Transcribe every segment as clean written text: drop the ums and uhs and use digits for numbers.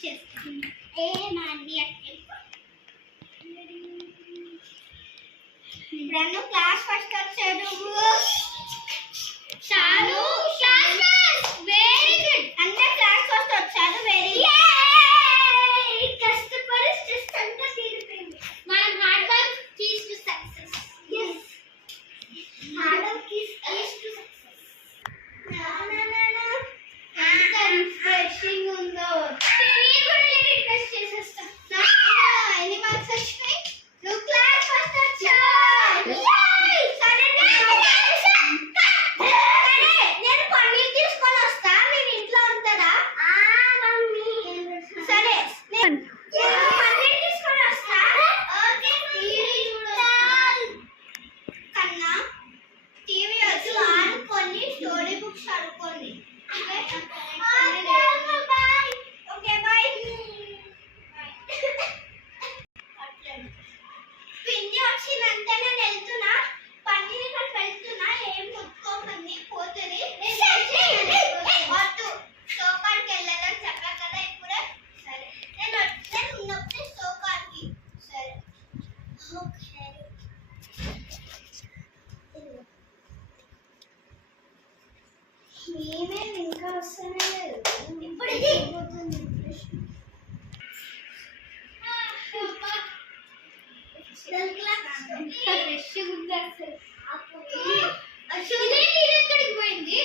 ఇప్పుడు class first వచ్చాడు. చాలు వెరీ గుడ్. అందరూ క్లాస్ ఫస్ట్ వచ్చారు. వెరీ కష్టపడి స్ట్రెస్ అంతా తీరిపోయింది. మనం hard work keys to success. yes hard work keys to success. ఎంత రిఫ్రెషింగ్ ఉందో. నేను కూడా రిఫ్రెష్ చేసేస్తా. ఎన్ని మార్క్స్ వచ్చినాయి? నువ్వు క్లాస్ ఫస్ట్ వచ్చావు. సరే నేను పన్నీర్ తీసుకొని వస్తా. మీరు ఇంట్లో ఉంటారా? సరే నేను పన్నీర్ తీసుకొని వస్తా. ఓకే కన్నా టీవీ వచ్చి ఆడుకొని స్టోరీ బుక్స్ ఆడుకోండి. Okay bye. పిండి వచ్చిందంటే నేను వెళ్తున్నా. పన్నీర్ ఇక్కడ వెళ్తున్నా. ఏం ముట్టుకోకండి, పోతుంది. వద్దు స్టోకార్కి వెళ్ళాలని చెప్పా కదా ఇప్పుడే. సరే నేను ఉన్నప్పుడు స్టోకార్కి. సరే ఓకే. ఏమేమి ఇంకా వస్తూనే లేదు. ఇప్పుడు ఇది అయిపోతుంది. ఎక్కడికి పోయింది?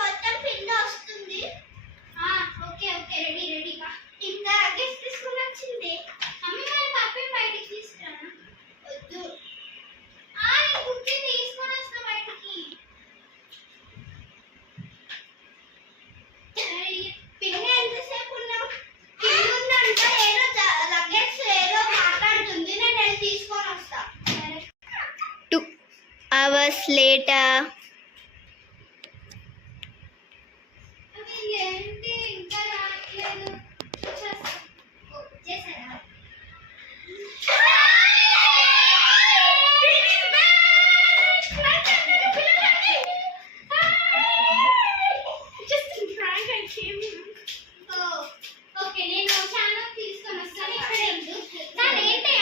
మొత్తం పిండి వస్తుంది. Okay okay ready ready. ఇంత గెస్ట్ తీసుకుని వచ్చింది. మమ్మీ వాళ్ళ పప్పిని బయటికి తీసుకురానా? వద్దు నేను కుక్కీ తీసుకొని వస్తా బయటికి. పిండి ఎంతసేపు ఉన్నావు? పిండి ఉందంట. ఏదో లగేజ్ ఏదో మాట్లాడుతుంది. నేను వెళ్ళి తీసుకొని వస్తా. 2 hours later. ఏంటి ఇంకా రావట్లేదు? చేసారా? ఓకే నేను చాలా తీసుకొని వస్తాను. ఇక్కడే ఉండు. దాని ఏంటి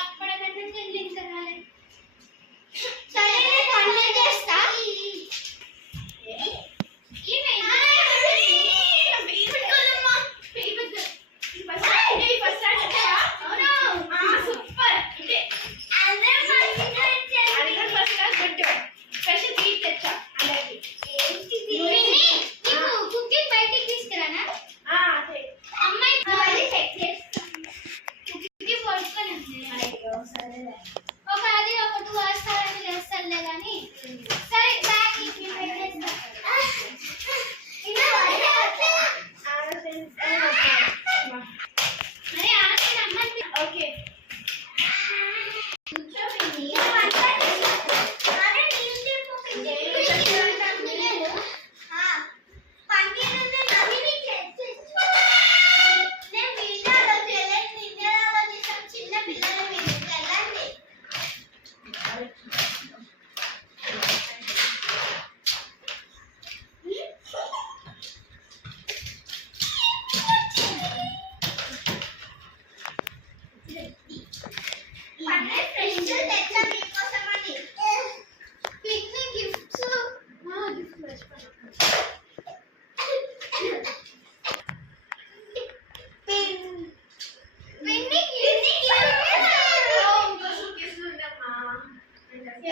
అప్పుడకంటే ఇంకా రాలేదు. సరే నేను పన్నీర్ చేస్తా.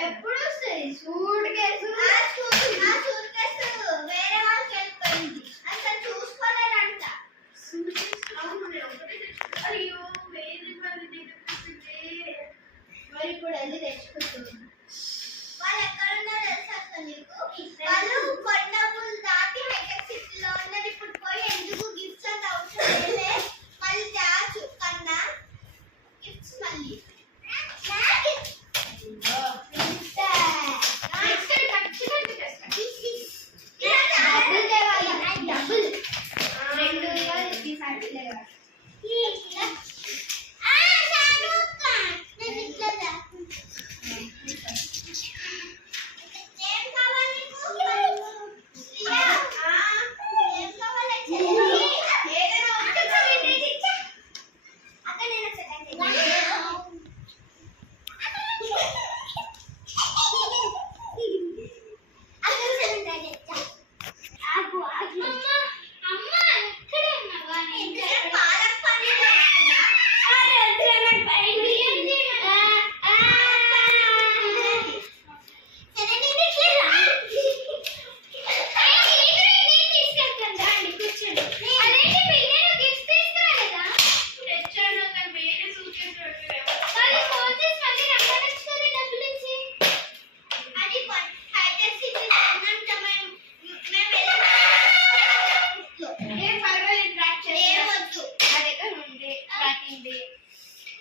ఎప్పుడు వస్తాయి సూట్ కేసు? వేరే వాళ్ళకి వెళ్ళిపోయింది. అసలు చూసుకోలేదంట. అయ్యో వేరే వాళ్ళ దగ్గర మరి ఇప్పుడు వెళ్ళి తెచ్చుకుంటున్నాను. వాళ్ళు ఎక్కడున్నారో తెలుసా అసలు నీకు? వాళ్ళు కొండపుల్ దాటి హైటెక్ సిటీలో ఉన్నారు. ఇప్పుడు పోయి ఎందుకు గిఫ్ట్స్ అంత అవసరం లేదే. మళ్ళీ తేచ్చు కన్నా గిఫ్ట్స్ మళ్ళీ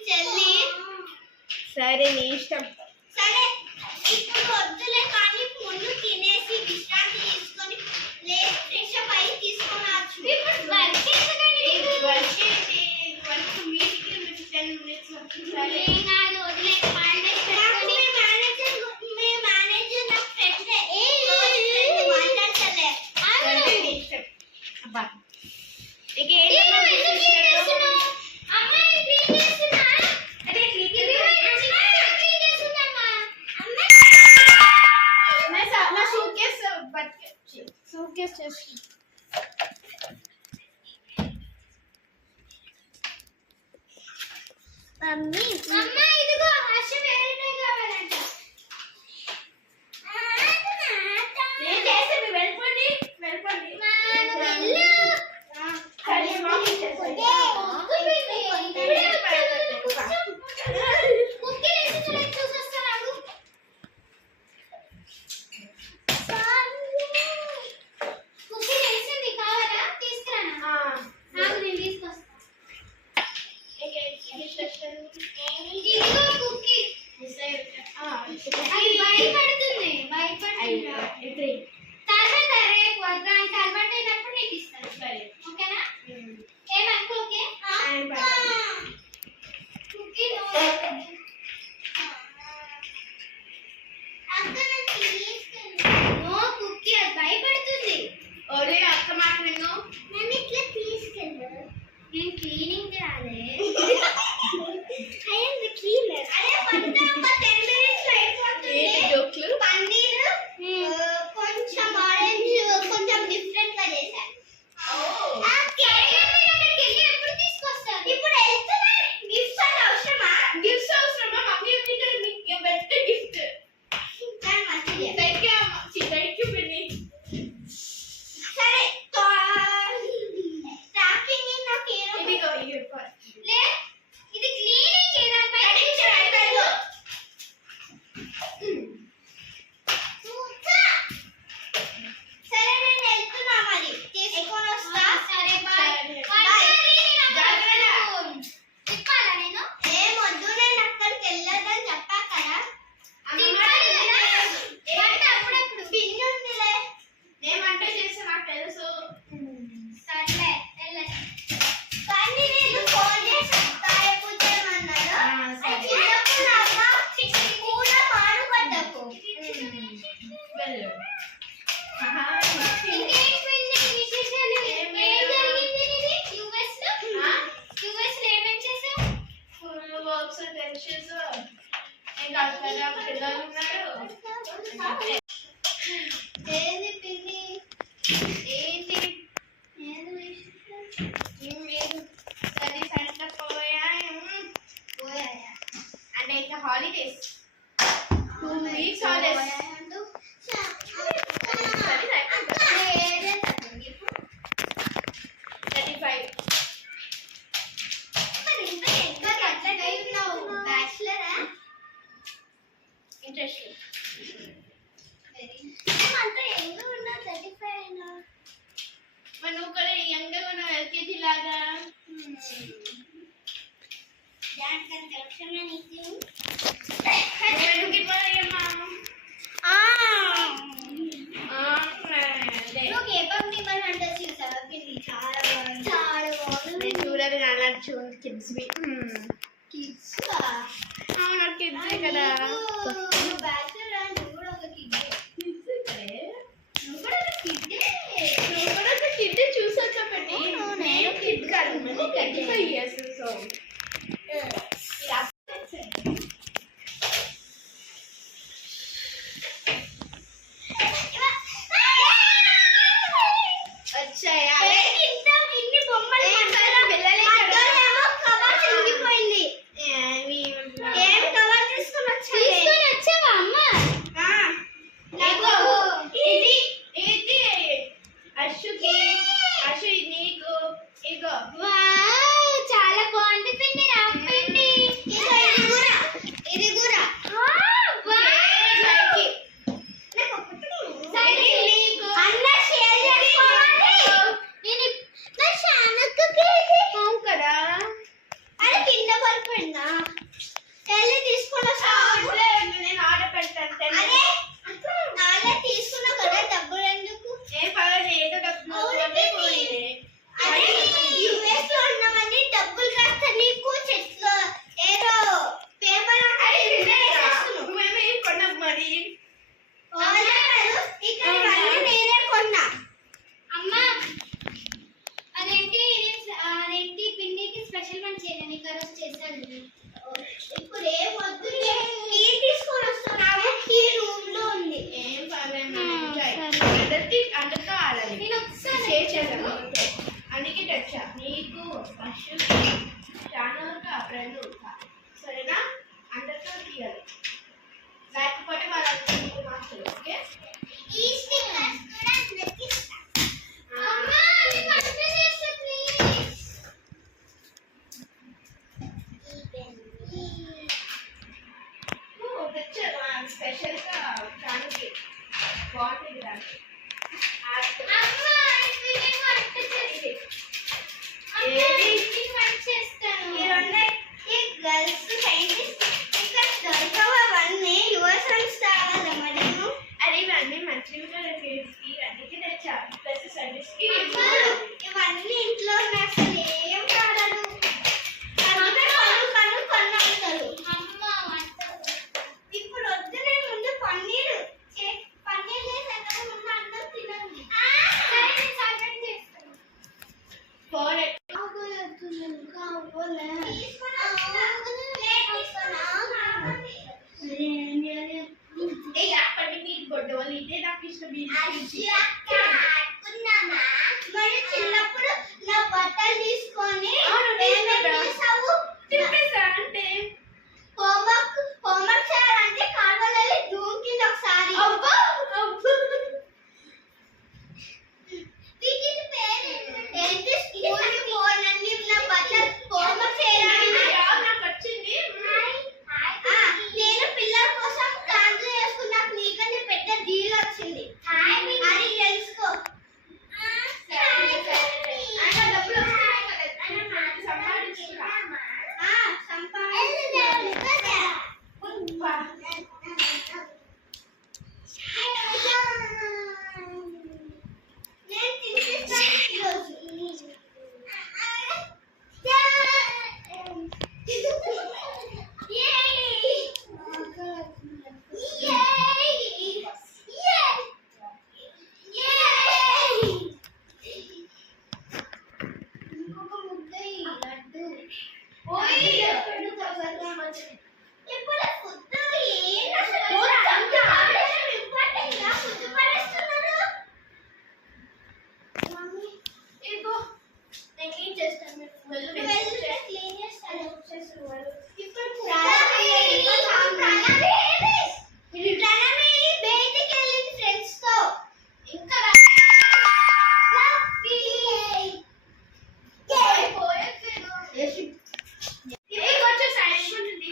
చెల్లి సరే నీ ఇష్టం. సరే ఇప్పుడు వద్దులే కానీ ముందు తినేసి విశ్రాంతి తీసుకొని లేచి ఫ్రెష్ అప్ అయి తీసుకొనొచ్చు. ఇప్పుడు వర్క్ ఎందుకని నీకు? వర్క్ మీటింగ్ 10 minutes సరే నాది వదిలే హాలిడేస్ పెట్టుకొని మీ మేనేజర్ నా ఫ్రెండ్ మాట్లాడతలే. ఆగండి. ఇష్టం. అబ్బా ఇక ఏంటమ్మా క్లీన్ చేస్తున్నావు? అమ్మాయి క్లీన్ చేస్తున్నా. అదే ఇది క్లీన్ చేస్తుందమ్మా. నా సూట్కేస్ చేసి మమ్మీ అమ్మా ఇదిగో హర్ష వేరే కావాలంట. నేను చేసి మీరు వెళ్ళిపోండి మా వెళ్ళు. సరే మమ్మీ చేసేది. తర్వాత రేపు వద్దానికి అలవాటు అయినప్పుడు నీకు ఇస్తాను. ఓకేనా? ఏమనుకో. ఓకే కుక్కీ నో కుక్కీ అది భయపడుతుంది. అక్క మాట విను. నన్ను ఇట్లా తీసుకెళ్ళు. నేను క్లీనింగ్ చేయాలి. అరే పట్టమ్మ 10 minutes లో అయిపోతుంది. పన్నీర్ కొంచెం ఆరెంజ్ కొంచెం డిఫరెంట్ గా చేశా. ఎప్పుడు తీసుకొస్తారు? ఇప్పుడు వెళ్తున్నా. గిఫ్ట్స్ అంటే అవసరమా? మమ్మీ మీకు బెస్ట్ గిఫ్ట్. దాని మంచిది. థాంక్యూ పిన్ని. సరే స్టార్టింగ్ నాకు ఇదిగో లే ఇది క్లీనింగ్ చేయడానికి సరే నేను వెళ్తున్నా మరి తీసుకొని వస్తా. సరే బాయ్. తిప్పాలా నేను? ఏం వద్దు నేను అక్కడికి వెళ్ళొద్దని చెప్పా కదా. తిప్పాలి కదా? వంట అప్పుడప్పుడు. పిన్ని ఉందిలే. నేను వంట చేస్తే నాకు తెలుసు. సర్లే వెళ్ళే. కానీ నేను ఫోన్ చేసి చెప్తా ఎప్పుడు చేయమన్నాడు. చిన్నప్పుడు నా అమ్మ కూర మాడుపడ్డకు. ఇంకేం పిన్ని విశేషాలు? ఏం జరిగింది నీది US లో? US లో ఏమేం చేసావు? Full works tensions. ఇంకా అక్కడ పిల్లలు ఉన్నారు. ఏంది పిన్ని? ఏంటి? ఏం లేదు. స్టడీస్ అంతా పోయాయా? అంటే ఇంకా హాలిడేస్ 2 weeks హాలిడేస్. స్టడీస్ అయిపోయింది. 35. మరి ఇంత ఎక్కువ అట్లా ఉన్నావు. బ్యాచిలరా? ఇంట్రెస్ట్. అంతా యంగ్ ఉన్నా 35 అయినా. మరి నువ్వు కూడా యంగ్ ఉన్నావు ఎల్కేజీ లాగా. చూడాలి నాన్న చూడండి కిడ్స్ కిడ్స్ అవును కిడ్స్ కదా. కిడ్ చూసాక పెట్టి నేను కిడ్ కాదు 35 years. సో వచ్చాయా? ఇన్ని బొమ్మలు వెళ్ళలేకపోయింది. స్పెషల్ గా దానికి బాగుంటుంది దానికి గర్ల్స్ సైంటిస్ట్ ఇక్కడ దొరకవు అవన్నీ యువర్సెల్ఫ్ తాగాలి మనము. అరే ఇవన్నీ మంచివి కదా కిడ్స్కి అందుకే తెచ్చా ప్లస్ సర్వీస్కి ఇవన్నీ ఇంట్లో ఉన్నాయి, అసలు ఏం కాదు. కను కొన్నాడు ఇప్పుడు వద్దు, నేను ముందు పన్నీర్ చేసాక ముందు అన్నం తినండి. ఫోన్ అప్పటి మీరు గొడ్డవలు ఇదే నాకు ఇష్టం మరి చిన్నప్పుడు నా బట్టలు తీసుకొని తిప్పేసా అంటే హోంవర్క్ చేయాలంటే కాలువలో దూకింది ఒకసారి. ఏంటి స్కూల్కి పోనండి, నా బట్టలు హోంవర్క్ చేయాలి. నాకు వచ్చింది నేను పిల్లల కోసం క్యాన్సిల్ చేసుకున్నాక నీకంటే పెద్ద డీల్ వచ్చింది అని తెలుసుకో. నేను తినిపిస్తాను ఈరోజు. ఇప్పుడు ఫుడ్ ఏం అసలు ఇంపార్టెంట్ గా ఫుడ్ పడేస్తున్నారు. మమ్మీ ఇదిగో నేను ఏం చేస్తాను క్లీన్ చేస్తాను. ఇప్పుడు ప్రణవి బయటికి వెళ్ళింది ఫ్రెండ్స్ తో. ఇంకా పోయట్లేదు. కొంచెం సైలెంట్ ఉంటుంది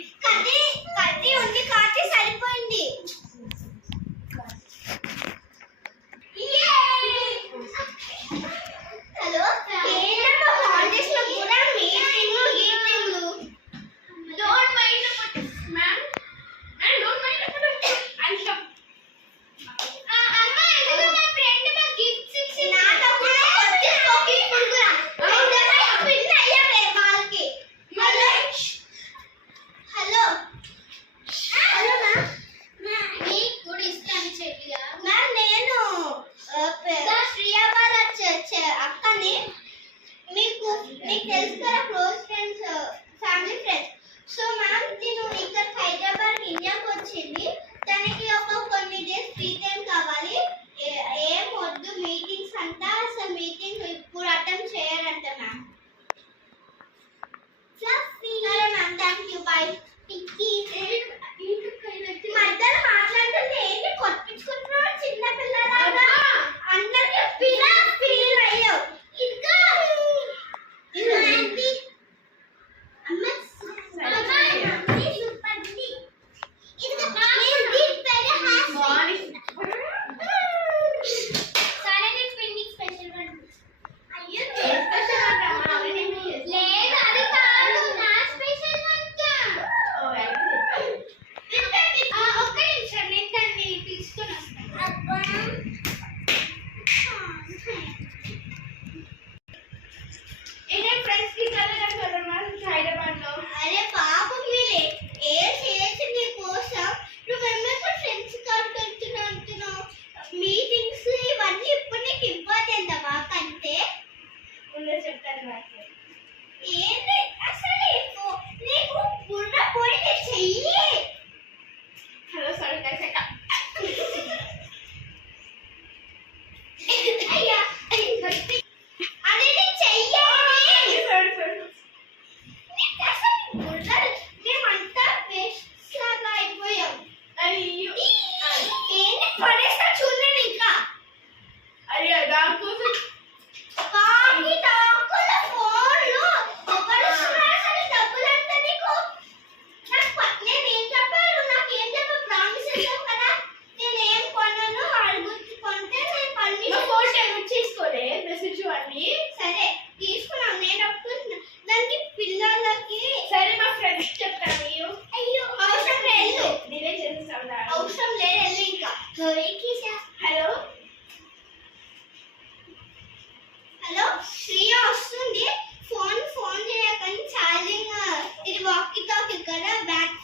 కదా బ్యాక్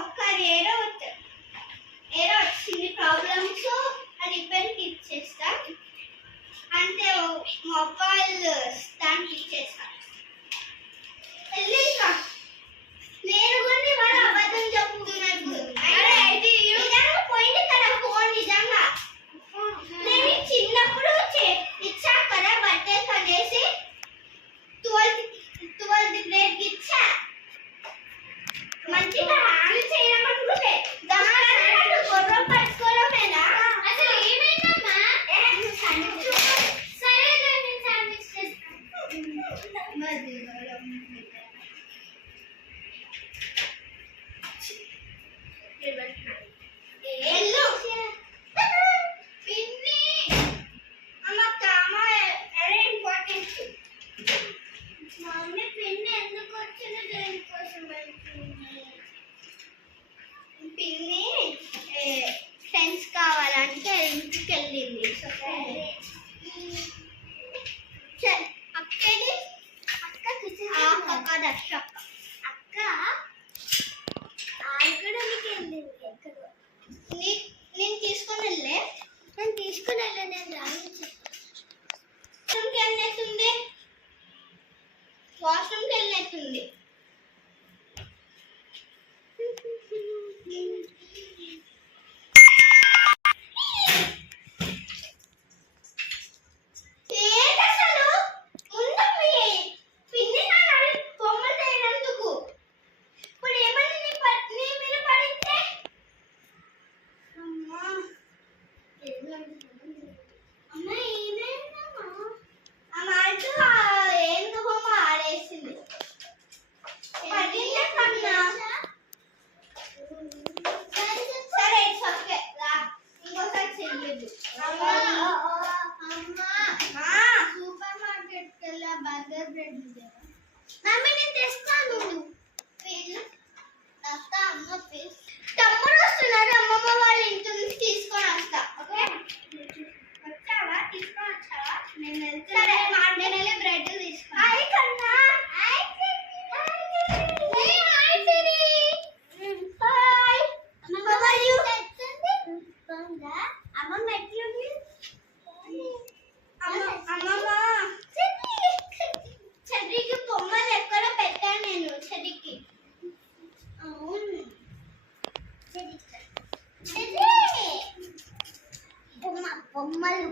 ఒక్కరి ఏడో వచ్చింది ప్రాబ్లమ్స్ అది రిపేర్కి ఇచ్చేస్తా అంటే మొబైల్ స్టాండ్ ఇచ్చేస్తా వెళ్ళిక నేను కూడా వాళ్ళు అబద్ధం చెప్తున్నట్టు నిజంగా పోయింది కదా ఫోన్ నిజంగా నేను చిన్నప్పుడు ఇచ్చా కదా బర్త్డే కనేసి 12th గ్రేడ్కి ఇచ్చా మంచిగా హ్యాండిల్ చేయడం అనుకుంటే గొర్రె పట్టుకోవడమేనా అసలు ఏమైందమ్మా? సరే నేను శాండ్విచ్ ఎల్లు పిన్ని అమ్మ కామ వెరీ ఇంపార్టెంట్ మమ్మీ పిన్ని ఎందుకు వచ్చింది దేనికోసం పిన్ని ఫ్రెండ్స్ కావాలంటే ఇంటికి వెళ్ళింది అక్కది అక్క కాదు అక్క అక్క ఆడుకోవడానికి వెళ్ళింది ఎక్కడో నేను తీసుకొని వెళ్ళే నేను రాయించి వెళ్ళినట్టుంది వాష్రూమ్కి వెళ్ళినట్టుంది ఏంటసలు ముందు పిన్ని నాన్న బొమ్మలు తేనందుకు ఇప్పుడు ఏమని నీ మీద పడితే అమ్మా అమ్మా ఏమైందమ్మా అమ్మ అంటూ ఏందో బొమ్మ ఆడేసింది పడిందే కన్నా సరే ఓకే రా ఇంకోసారి చెయ్యదు సూపర్ మార్కెట్ కెళ్ళా బర్గర్ బ్రెడ్ మమ్మీ నేను తెస్తాను అమ్మ తమ్ముడు వస్తున్నారు అమ్మమ్మ వాళ్ళ ఇంటి నుంచి తీసుకొని వస్తా ఓకే వచ్చావా తీసుకొని వచ్చావా నేను సరే నేను వెళ్ళి బ్రెడ్ తీసుకో హాయ్ కన్నా hi hi how are you అమ్మమ్మ ఎట్లుంది అమ్మమ్మ చెర్రీకి బొమ్మలు ఎక్కడ పెట్టాను నేను చెర్రీకి అవును బొమ్మలు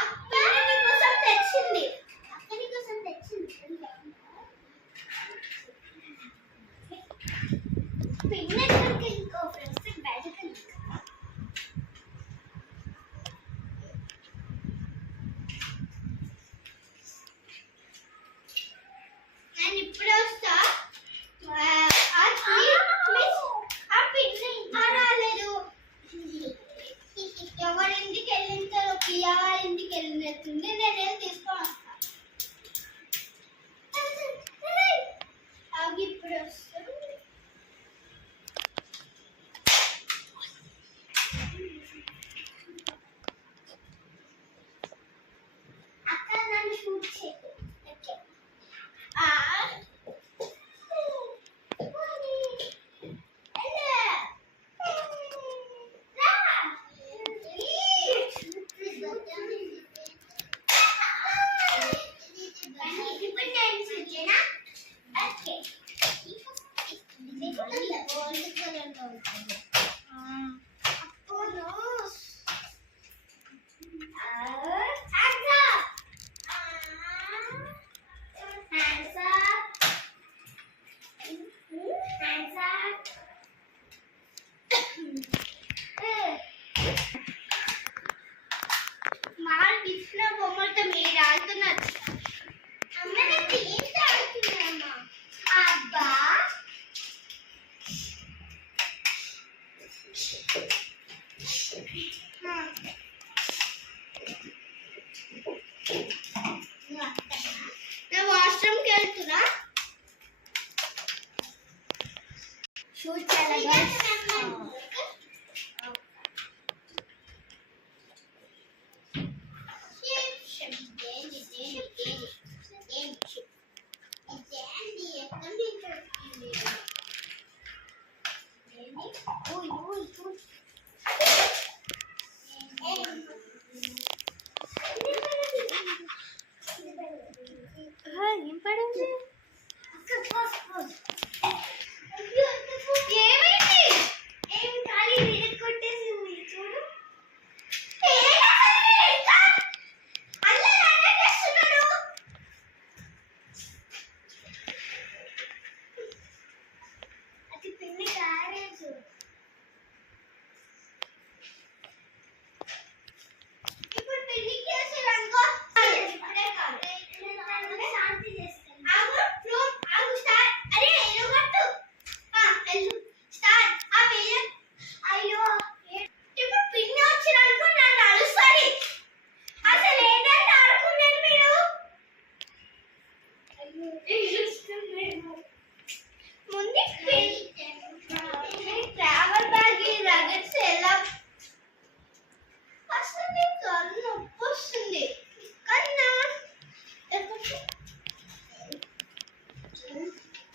అక్క నీకోసం తెచ్చింది పిన్ని ఇంకో ఫ్రెండ్స్ బయటకు నేను ఇప్పుడే వస్తా ఆ పిన్ని ఇంకా రాలేదు ఎవరింటికి వెళ్ళింటారో పియా వాళ్ళ ఇంటికి వెళ్ళినట్టుంది నేనేం తీసుకొని వస్తా అవి ఇప్పుడు వస్తాను అక్క నన్ను షూట్ చేయకు ఓకే బొమ్మలతో మీరు ఆడుతున్నారు అమ్మ నేను దీంతో ఆడుతున్నామ్మా అబ్బా నేను వాష్రూమ్కి వెళ్తున్నా షూట్ చేయాలి పడింది ఏమైంది ఏం ఖాళీ నీరు కొట్టేసింది చూడు. అది పిన్ని క్యారేజ్. ఇప్పుడు పిన్నికి వేసారనుకో ఇప్పుడే కాదు శాంతి చేస్తాను. ఆగు ఫ్లోర్ ఆగు స్టార్ట్. అరే ఎలుగట్టు ఎల్లు స్టార్ట్. ఆ వేయ అయ్యో ఇప్పుడు పిన్ని వచ్చిరనుకో నన్ను అలుస్తుంది. అసలు ఏంటంటే ఆడుకున్నారు మీరు. ముందు ట్రావెల్ బ్యాగ్ రగడ్స్ ఎలా అసలు నీకు కళ్ళు నొప్పి వస్తుంది కన్నా.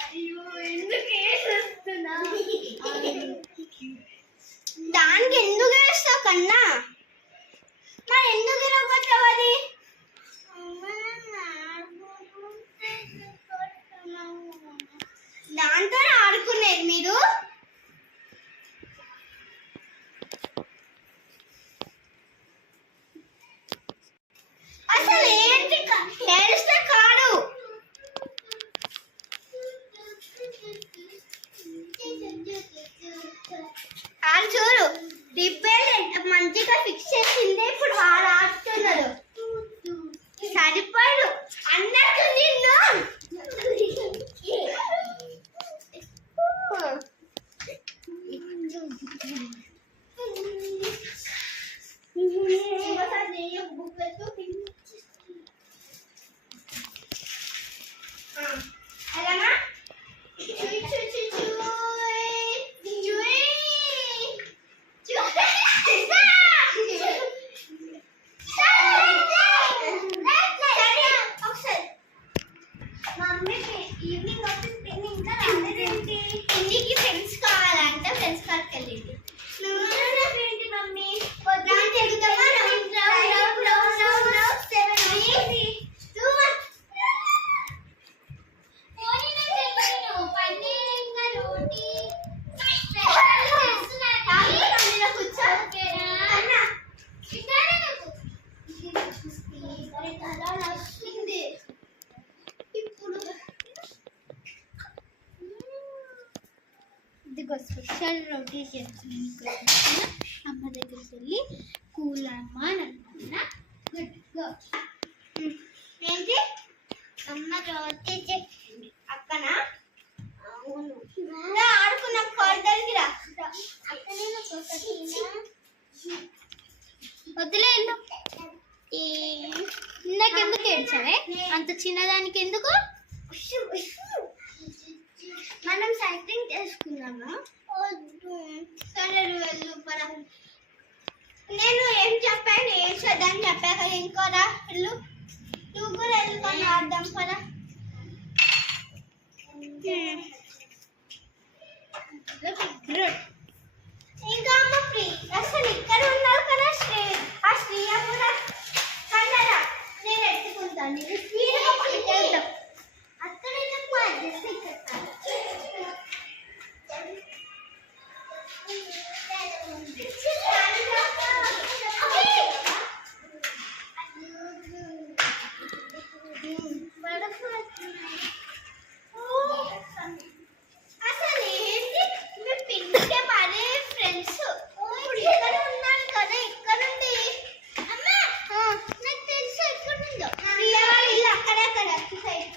అయ్యో ఎందుకు వేసేస్తున్నా దానికి ఎందుకు వేస్తావు కన్నా. మరి ఎందుకు ఇరగొచ్చావు అది. దాంతో ఆడుకునేది మీరు. అసలు ఏంటి ఏడిస్తే కాదు. వాళ్ళు చూడు రిబ్బేలు ఎంత మంచిగా ఫిక్స్ చేసిందే. ఇప్పుడు వాళ్ళు ఆడుతున్నారు. సరిపోయాడు అన్నట్టు నిన్ను. ఎలానా ఈవినింగ్ వచ్చి పిన్ని ఇంకా రాలేదేంటి. పిన్నికి ఫ్రెండ్స్ కావాలంటే ఫ్రెండ్స్ పార్క్ వెళ్ళింది. ఏంటి మమ్మీ దాంట్లో ఎక్కుతామా. ఇదిగో స్పెషల్ రోటీ చేస్తున్నాను. అమ్మ దగ్గరికి వెళ్ళి కూల్ అమ్మ అని అనుకున్నా. Good go. ఏంటి అమ్మ రోటీ చేసింది అక్కనా. అవును ఆడుకున్న కాల్ దగ్గర అక్కనే వద్దులే వెళ్ళు. ఇందాకెందుకు ఏడ్చావే అంత చిన్నదానికి ఎందుకు. మనం సైక్లింగ్ చేసుకున్నాము. సరే వెళ్ళు పరా. నేను ఏం చెప్పాను ఏం చదని చెప్పాక ఇంకోరా వెళ్ళు. నువ్వు కూడా వెళ్ళుకొని ఆడదాం పరా. ఇంకా అమ్మ ఫ్రీ అసలు ఇక్కడ ఉన్నావు కదా ఆ శ్రీయ కూడా కన్నరా. నేను ఎత్తుకుంటాను స్పీడ్గా పట్టుకెళ్తాం. అక్కడ ఎందుకు అడ్జస్ట్ ఇక్కడ అసలు ఏంటి మీ పిన్నికే మరే ఫ్రెండ్స్. ఇప్పుడు ఇక్కడ ఉన్నాను కదా ఇక్కడ నుండి. అమ్మా నాకు తెలుసు ఎక్కడ నుండో. ఇల్లు అక్కడక్కడ సైడ్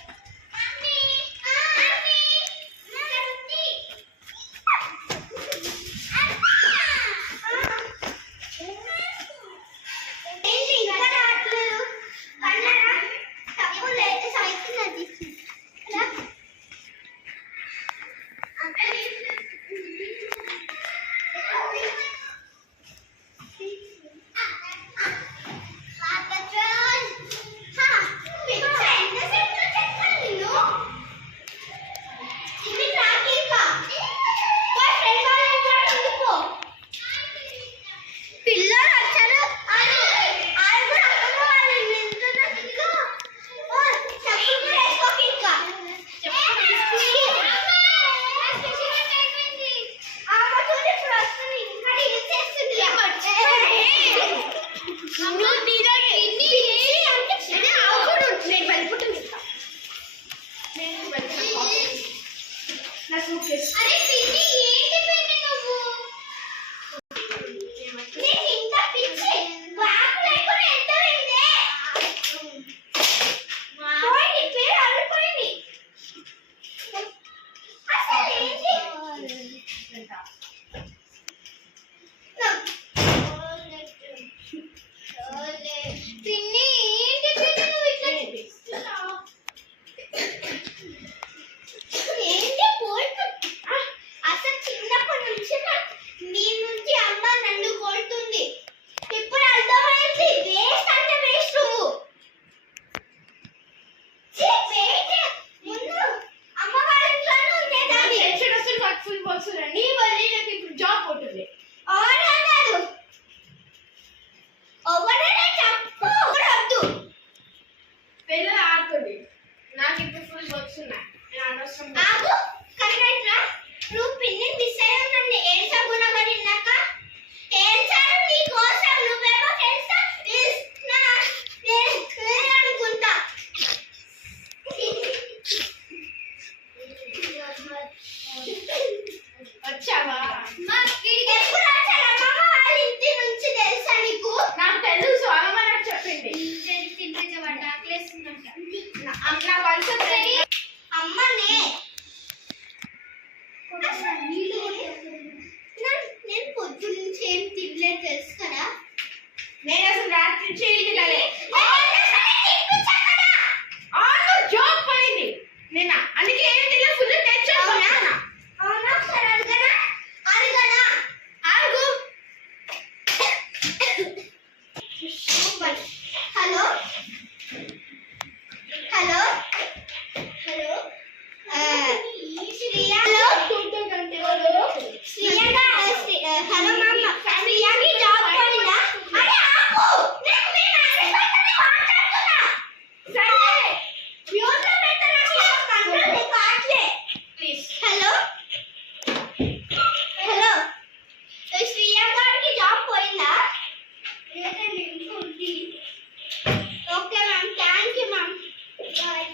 వస్తున్నా నీ వల్ల నాకు ఇప్పుడు జాబ్ పోతుంది. ఓడన్నాడు ఓడనే చెప్పు వద్దు. పెళ్ళి ఆడుతుంది. నాకు ఇప్పుడు ఫుల్ వస్తున్నాయి. నేను అనవసరం ఆగు కరెక్ట్రా. నువ్వు పిన్ని మిస్ అయ్యావు. నన్ను ఏడ్చగుణ పడినాక ఏడ్చాను నీ కోసం. నువ్వేమో ఫ్రెండ్స్ అనుకుంటా. వచ్చావా? ఎప్పుడు వచ్చారా మామ వాళ్ళ ఇంటి నుంచి? తెలుసా నీకు? నాకు తెలుసు. అమ్మ నాకు చెప్పింది. ఆకలేస్తుందంట. నా కాన్సెప్ట్ అమ్మనే నేను పొద్దు నుంచి ఏం తినలేదు తెలుసు కదా. నేను అసలు రాత్రి చేయింది కదా. జాబ్ పోయింది నిన్న. అందుకే ఏం తెలియదు. ఫుల్ టెన్షన్ పడుతున్నా. అవునా సరే అడగనా అడగనా ఆగు. Hello hello hello Shriya. Hello శ్రీయాగా హలో మామ. శ్రీయాకి జాబ్ పోయిందా? అరే ఆపు. నేను మీ మేనేజర్తో మాట్లాడుతున్నా. సరే మ్యూట్లో పెట్టరా? కంట్రోల్ కాట్లే. ప్లీజ్. హలో హలో శ్రీయా గారికి జాబ్ పోయిందా? లేదండి ఇంకా ఉంది. Okay ma'am. Thank you ma'am. Bye.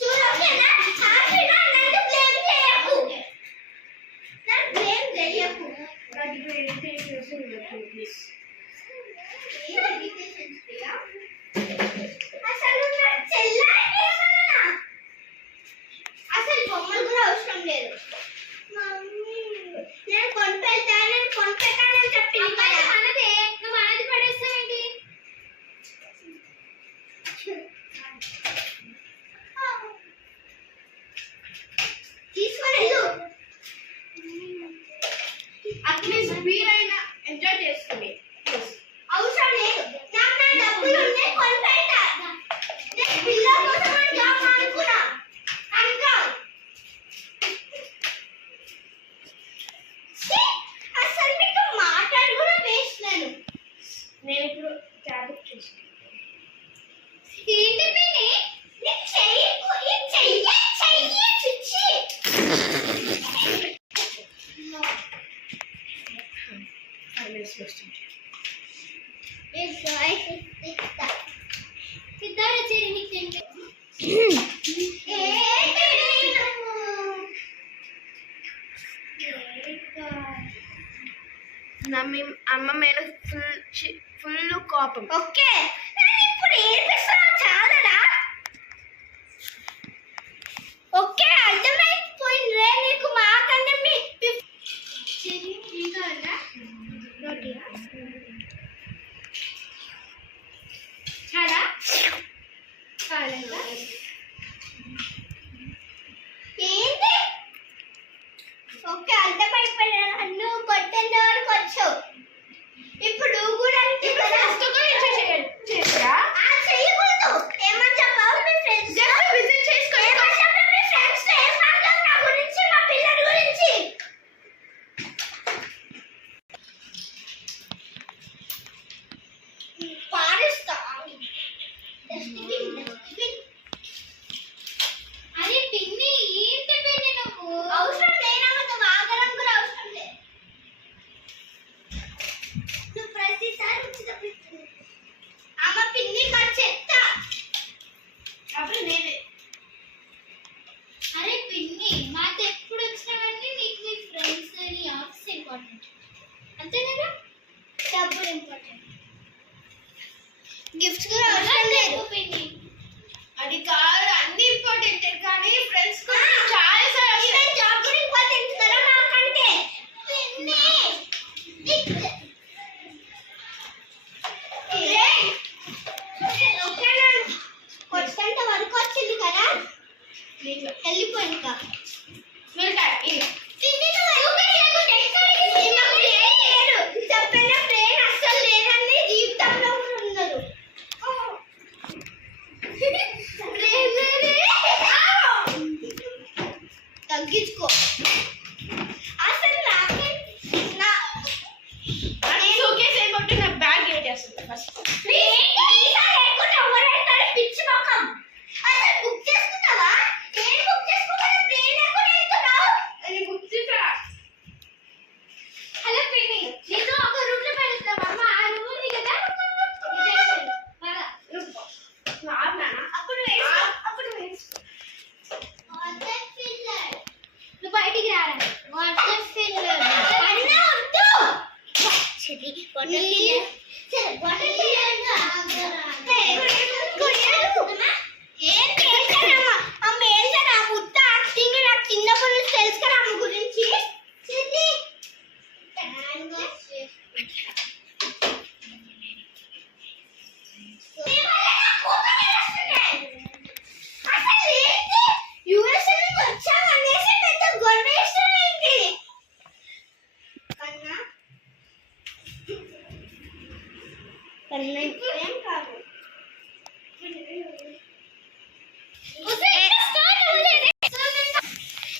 చూడు ఓకేనా? హ్యాపీగా నన్ను బ్లేమ్ చేయకు. నన్ను బ్లేమ్ చేయకు. నాకు ఇప్పుడు ఇరిటేషన్ వస్తుంది. ప్లీజ్. ఏం irritation శ్రీయా? అసలు నా చెల్లాయికి ఏమన్నా? అసలు బొమ్మలు కూడా అవసరం లేదు. మమ్మీ నేను కొనిపెట్టానని చెప్పింది కదా. మనదే నువ్వు మనది పడేస్తావేంటి? తీసుకొని వెళ్ళు. అట్లీస్ట్ మీరైనా ఎంజాయ్ చేసుకోండి. ప్లీజ్. అవసరం లేదు. నాకు నా డబ్బులు ఉన్నాయి కొనిపెడతా. నేను పిల్లల కోసం జాబ్ అనుకున్నా. కంట్రోల్. అసలు మీకు మాట్లాడి కూడా వేస్ట్ నేను. నేను ఇప్పుడు ట్యాబ్లెట్ చూస్తాను. ఏంటి పిన్ని? నీకు చెయ్యకు. ఈ చెయ్యి చిచ్చి. సిద్ధార్థ చెరి నీకు తింటే అమ్మ మీద ఫుల్ కోపం. ఓకే నేను ఇప్పుడు ఏడిపిస్తున్నా చాలరా? ఓకే అర్థమైపోయింది రే నీకు. మాకంటే మీ చెరి ఇంకా అలా రోటీయా చాడా కాలంగా ఏంటి? ఓకే అర్థమైపోయినా. నన్ను కొట్టేంత వరకు వచ్చావు. ఇప్పుడు నువ్వు కూడా అంతే కదా. చేసా ఆ చెయ్యి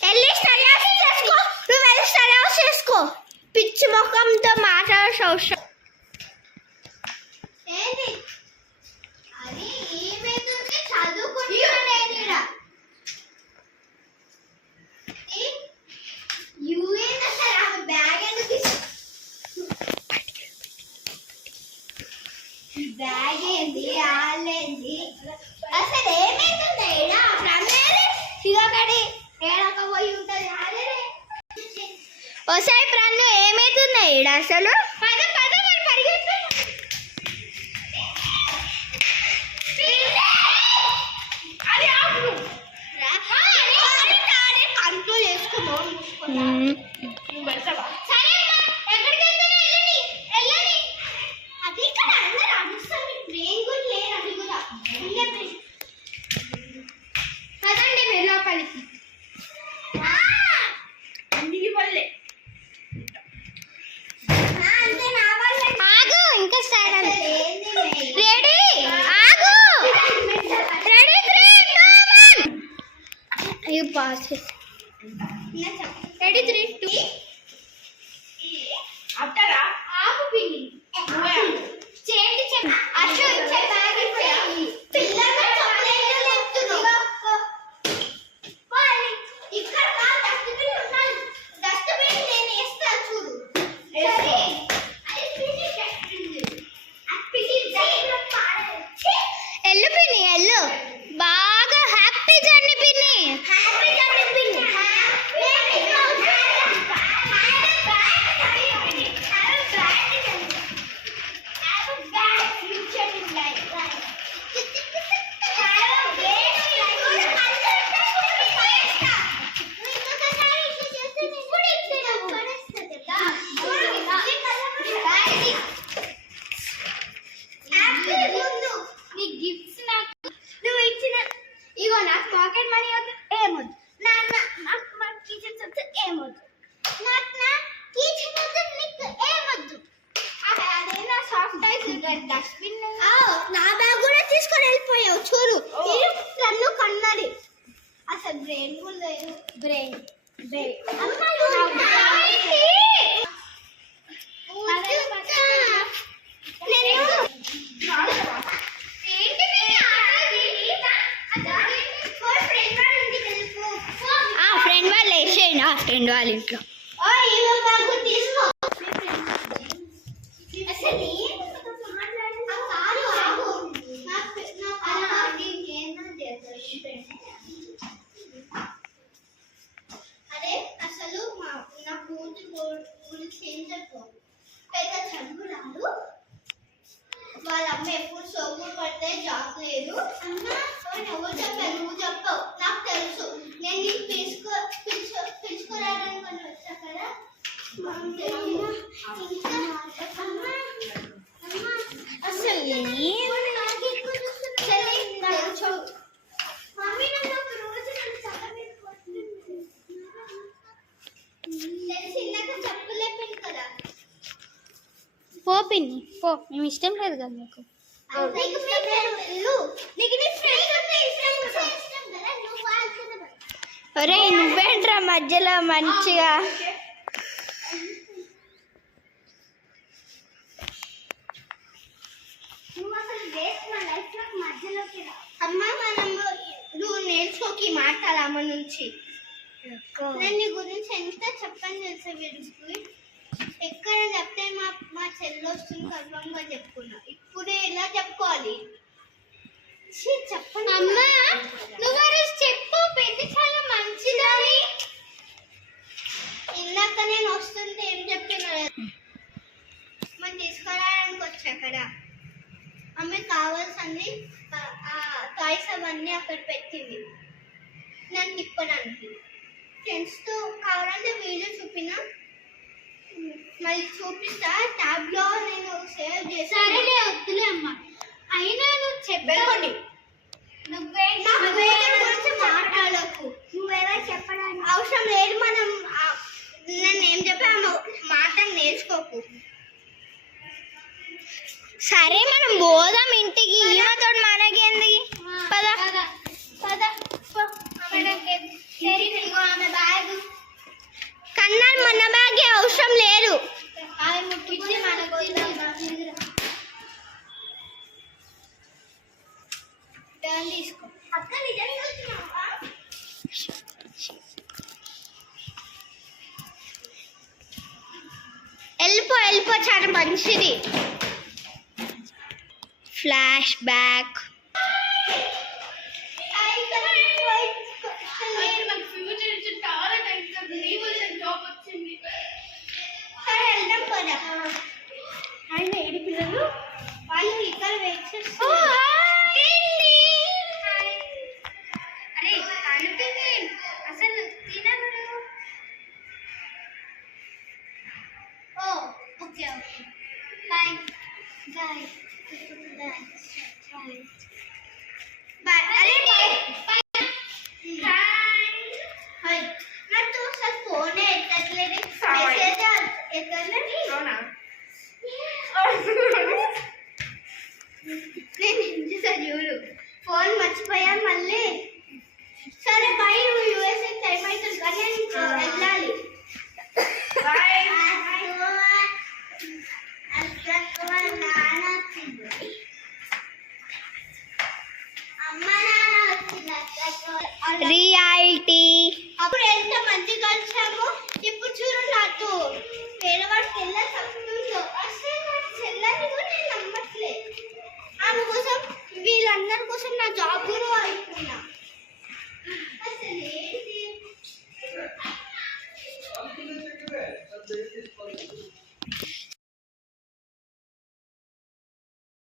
వెళ్ళి స్టడీ హౌస్ చేసుకో. నువ్వు వెళ్ళి స్టడీ హౌస్ చేసుకో. పిచ్చి ముఖంతో మాట్లాడాల్సిన అవసరం. ఏంటి అది ఏమైతుంటే చదువుకుంటున్నా నేను ఈడ. యూఏన్ అసలు ఆమె బ్యాగ్ ఎందుకు బ్యాగ్ ఏంది ఆలేంది అసలు ఏమైతుంది ఈడ రమేరే శివకడి ఏడక పోయి ఉంటుంది అరే ఒకసారి ప్రాణం ఏమైతుంది ఈడ అసలు? పద పద మరి పరిగెత్తు. అది ఆపు. కంట్రోల్ చేసుకున్నావు. నువ్వు వెళ్తావా? సరే అమ్మా, ఎక్కడికి వెళ్తున్నా వెళ్ళని వెళ్ళని. అది ఇక్కడ అందరూ అడుస్తారు, మీ బ్రెయిన్ కూడా లేదు అది కూడా. పదండి మీరు లోపలికి. అన్నికి పల్లె. అంతే నా వల్లే. ఆగు, ఇంకా స్టార్ట్ అసలు అవ్వలేదు. ఏంది లేదు. రెడీ, ఆగు. రెడీ 3 2 1. అయ్యో పాస్ చేసి. ఇలా చెప్పు. రెడీ 3 2. ఆపుతారా? ఆపు పిల్లి. నువ్వే ఆపు. చేతి చెప్పు. అటు ఇచ్చే బ్యాగ్ ఇచ్చేయి. పిల్లగా చాక్లెట్లు లేపుతున్నావు. పోయి. ఇక్కడ కాదు డస్ట్బిన్ ఉన్నది. డస్ట్బిన్ నేను వేస్తా చూడు. సరే. అది పిల్లి చెప్పింది. ఆ పిల్లి దగ్గర పాడేసి. ఎల్లు పిన్ని ఎల్లు. బాగా హ్యాపీ జర్నీ పిన్ని. హ్యాపీ జర్నీ పిల్లి. Happy journey. నీ గిఫ్ట్స్ నువ్వు ఇచ్చిన ఇగో నాకు పాకెట్ మనీ వద్దు ఏమొద్దు. నాకు కిచెన్స్ వద్దు ఏమొద్దు. అదేనా సాఫ్ట్ టాయ్స్ డస్ట్బిన్. నా బ్యాగ్ కూడా తీసుకొని వెళ్ళిపోయావు చూడు. ఇది నన్ను కన్నది. అసలు బ్రెయిన్ కూడా లేదు. బ్రెయిన్ ఫ్రెండ్ వాళ్ళు వేసేయండి. ఫ్రెండ్ వాళ్ళ ఇంట్లో. తీసుకో అసలు అదే అసలు నా కూతురు గురించి ఏం చెప్పు. పెద్ద చదువు రాదు, వాళ్ళ అమ్మ ఎప్పుడు సోపులు పడితే జాబ్ లేదు. ఎవరు చెప్పారు? నువ్వు చెప్పావు. నాకు తెలుసు. నేను నీకు పిలుచుకోరాడనుకొని వచ్చా కదా. అసలు మమ్మీ నన్ను ఒక రోజు నన్ను చదవలేకపోతుంది. తెలిసి ఇందాక చెప్పలేపింది కదా. పో పిన్ని పో. మేము ఇష్టం లేదు కదా మీకు. నీకు వెళ్ళు. నీకు నీ ఫ్రెండ్ ఉంటే ఇష్టం కదా. నువ్వు వాళ్ళతో ఒరే నువ్వేంట్రా మధ్యలో మంచిగా. నువ్వు అసలు వేస్ట్ మా లైఫ్ లో మధ్యలోకి రా. అమ్మ మనము నువ్వు నేర్చుకోకి మాట్లాడాలి అమ్మ నుంచి. నేను నీ గురించి ఎంత చెప్పని తెలుసా వీడికి. ఎక్కడ చెప్తే మా చెల్లి వస్తుంది గర్వంగా చెప్పుకున్నా. ఇప్పుడే ఎలా చెప్పుకోవాలి? చెప్పండి అమ్మా నువ్వు ఆ రోజు చెప్పు పెళ్లి చాలా మంచిదని. ఇందాక నేను వస్తుంటే ఏం చెప్పినా మనం తీసుకురావడానికి వచ్చా కదా. ఆమె కావాల్సింది టాయ్స్ అవన్నీ అక్కడ పెట్టింది నన్ను తిప్పడానికి. ఫ్రెండ్స్తో కావాలంటే వీడియో చూపినా, మళ్ళీ చూపిస్తా. ట్యాబ్లో నేను సేవ్ చేసి. సరేలే వద్దులే అమ్మా. అయినా నువ్వు వెళ్ళండి. మాట్లాడకు నువ్వేదో చెప్పడానికి అవసరం లేదు. మనం నేను ఏం చెప్పా మాట నేర్చుకోకు. సరే మనం పోదాం ఇంటికి. ఈమెతో మనకి ఎందుకు? పద ఆమె బ్యాగ్ కన్నా మన బ్యాగే అవసరం లేదు. ఆమె ముట్టించి మనకు టర్న్ తీసుకో. అక్క నిజంగా వెళ్తున్నావా? వెళ్ళిపో చాలా మంచిది. Flash back. నాకు ఫ్యూచర్ ఇచ్చి చాలా టైం నీ వల్ల జాబ్ వచ్చింది. సరే వెళ్దాం పదా. ఆయన ఏడు పిల్లలు వాళ్ళు ఇక్కడ వెయిట్ చేస్తారు. అరే కనిపింది అసలు తినరు. ఓ ఓకే బాయ్ బాయ్ బాయ్. అరే బాయ్ హాయ్. నాకు అసలు ఫోనే ఎత్తట్లేదు. మెసేజ్ ఎత్తలేదు. అవునా? నేను ఇంటిసా చూడు ఫోన్ మర్చిపోయా మళ్ళీ. సరే బాయ్. నువ్వు యూఎస్ఏ టైం అవుతుంది కానీ నేను వెళ్ళాలి. బాయ్. అమ్మ నాన్న వచ్చింది. రియాలిటీ. అప్పుడు ఎంత మంచి కలిసాము. ఇప్పుడు చూడు నాతో వేరే వాడికి వెళ్ళా చెప్తుందో అసలు నా చెల్లని కూడా నేను నమ్మట్లేదు. ఆమె కోసం వీళ్ళందరి కోసం నా జాబ్ కూడా అయిపోయినా.